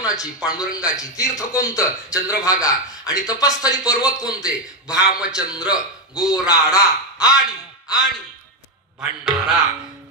कोणाची? पांडुरंगाची. तीर्थ कोणतं? चंद्रभागा. आणि तपस्थली पर्वत कोणते? भामचंद्र, गोराडा आणि भंडारा.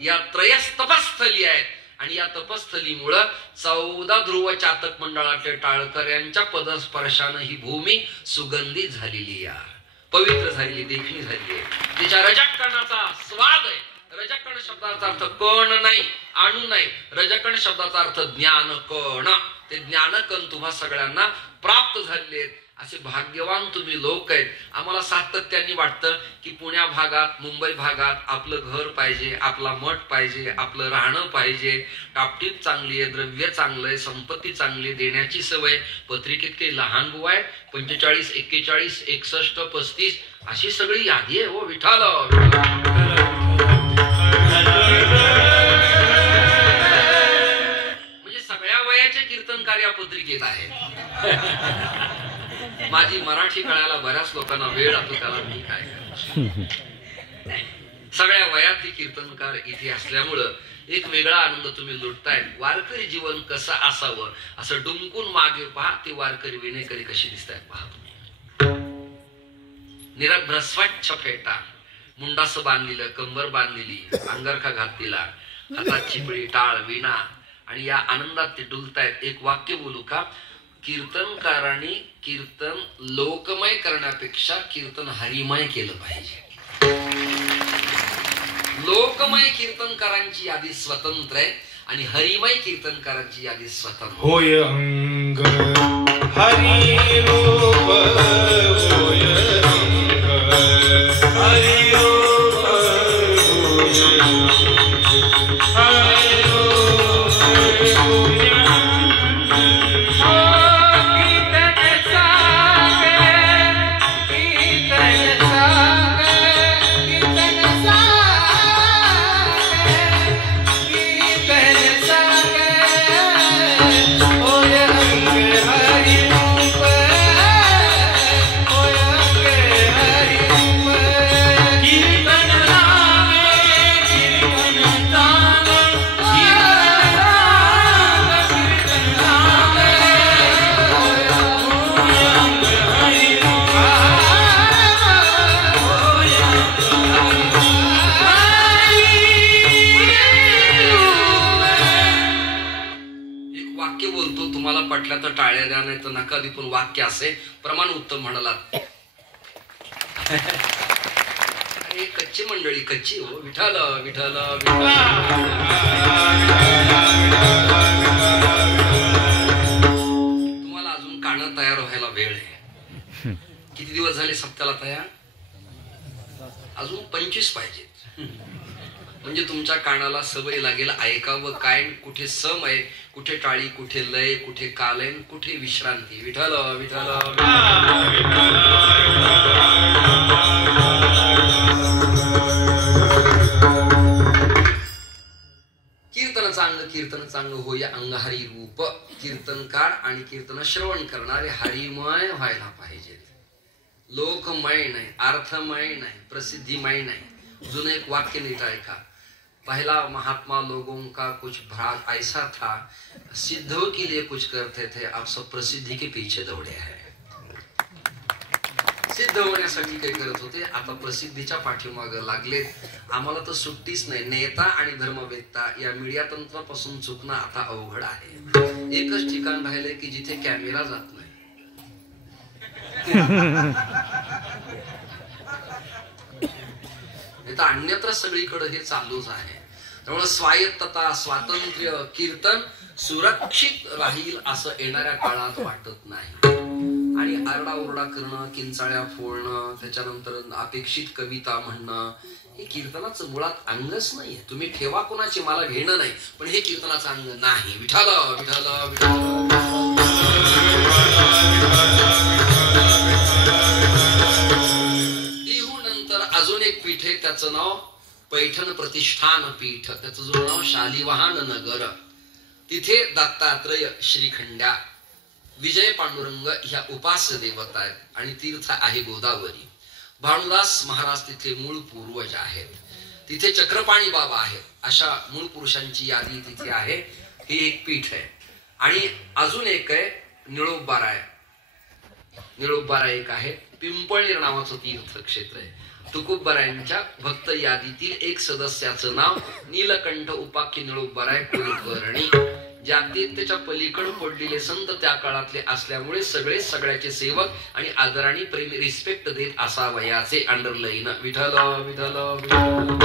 या त्रयस तपस्थली आहेत. आणि या तपस्थलीमुळं 14 ध्रुव चातक मंडळातल्या टाळकऱ्यांच्या पदस्पर्शानं ही भूमी सुगंधित झालेली आहे, पवित्र झालेली, देखणी झालेली आहे. तिच्या रजकणाचा स्वाद आहे. रजकण शब्दाचा अर्थ कण नाही, अणू नाही. रजकण शब्दाचा अर्थ ज्ञान कण. ते ज्ञानकण तुम्हा सगळ्यांना प्राप्त झालेले आहेत. असे भाग्यवान तुम्ही लोक आहेत. आम्हाला सातत्याने वाटतं की पुण्या भागात, मुंबई भागात आपलं घर पाहिजे, आपला मठ पाहिजे, आपलं राहणं पाहिजे, टापटीप चांगली आहे, द्रव्य चांगलं आहे, संपत्ती चांगली, देण्याची सवय. पत्रिकेत काही लहान बुवा आहेत, 45, 41, 61, 35 अशी सगळी यादी आहे. हो विठाल, म्हणजे सगळ्या वयाचे कीर्तनकार या पत्रिकेत आहेत. माझी मराठी कळायला बऱ्याच लोकांना वेळ लागतो, त्याला मी काय करायचं. सगळ्या वयातले कीर्तनकार इथे असल्यामुळं एक वेगळा आनंद तुम्ही लुटताय. वारकरी जीवन कसं असावं असं डुंकून मागे पहा. ते वारकरी विनेकरी कशी दिसतायत पहा तुम्ही. निरभ्र स्वच्छ फेटा, मुंडास बांधलेलं, कंबर बांधलेली, अंगरखा घातलेला, हातात चिपळी, टाळ, विणा. आणि या आनंदात ते डुलतायत. एक वाक्य बोलू का? कीर्तनकारांनी कीर्तन लोकमय करण्यापेक्षा कीर्तन हरिमय केलं पाहिजे. लोकमय कीर्तनकारांची यादी स्वतंत्र आहे आणि हरिमय कीर्तनकारांची यादी स्वतंत्र. होय अंग हरि रूप, होय अंग हरि रूप, हरि तर टाळ्या द्या, नाही तर नका देऊ. पण वाक्य असे प्रमाण उत्तम म्हणाला. अरे कच्ची मंडळी, कच्ची. हो विठाल, विठाल, तुम्हाला अजून कानं तयार व्हायला वेळ आहे. किती दिवस झाले सप्त्याला तयार? अजून 25 पाहिजेत. म्हणजे तुमच्या कानाला सवय लागेल ऐकावं काय, कुठे सम आहे, कुठे टाळी, कुठे लय, कुठे काल आहे, कुठे विश्रांती. विठाल, विठाल. कीर्तन चांग, कीर्तन चांग होय अंग हरी रूप. कीर्तनकार आणि कीर्तन श्रवण करणारे हरिमय व्हायला पाहिजेत. लोकमय नाही, अर्थमय नाही, प्रसिद्धीमय नाही. जुनं एक वाक्य नीट ऐका. पहला महात्मा लोगों का कुछ भ्राग ऐसा था, सिद्धों के लिए कुछ करते थे, अब सब प्रसिद्धि के पीछे दौड़े हैं. सिद्ध होण्यासाठी काही करत होते, आता प्रसिद्धीच्या पाठीमागे लागलेत. आम्हाला तर सुट्टीच नाही. नेता आणि धर्मवेत्ता या मीडिया तंत्रापासून चुकणं आता अवघड आहे. एकच ठिकाण राहिले की जिथे कॅमेरा जात नाही. अन्यत्र सगळीकडे हे चालूच आहे. त्यामुळे स्वायत्तता, स्वातंत्र्य, कीर्तन सुरक्षित राहील असं येणाऱ्या काळात वाटत नाही. आणि आरडाओरडा करणं, किंचाळ्या फोडणं, त्याच्यानंतर अपेक्षित कविता म्हणणं, हे कीर्तनाचं मुळात अंगच नाहीये. तुम्ही ठेवा कोणाची, मला घेणं नाही, पण हे कीर्तनाचं अंग नाही. विठाल, विठाल, विठाल. अजून एक पीठ आहे, त्याचं नाव पैठण प्रतिष्ठान पीठ. त्याचं जुनं नाव शालिवाहन नगर. तिथे दत्तात्रय, श्रीखंड्या, विजय पांडुरंग ह्या उपास्य देवता आहेत. आणि तीर्थ आहे गोदावरी. भानुदास महाराज तिथे मूळ पूर्वज आहेत. तिथे चक्रपाणी बाबा आहेत. अशा मूळ पुरुषांची यादी तिथे आहे. हे एक पीठ आहे. आणि अजून एक आहे निळोबाराय. निळोबाराय एक आहे. पिंपळनेर नावाचं तीर्थक्षेत्र आहे. तुकोबारायांच्या भक्त यादीतील एक सदस्याचं नाव नीलकंठ उपाख्य निळोबाराय कुलकर्णी. जातीयतेच्या पलीकडे पडलेले संत त्या काळातले असल्यामुळे सगळे सगळ्याचे सेवक आणि आदराने प्रेम रिस्पेक्ट देत असावयाचे. अंडरलाईन. विठ्ठल विठ्ठल विठ्ठल.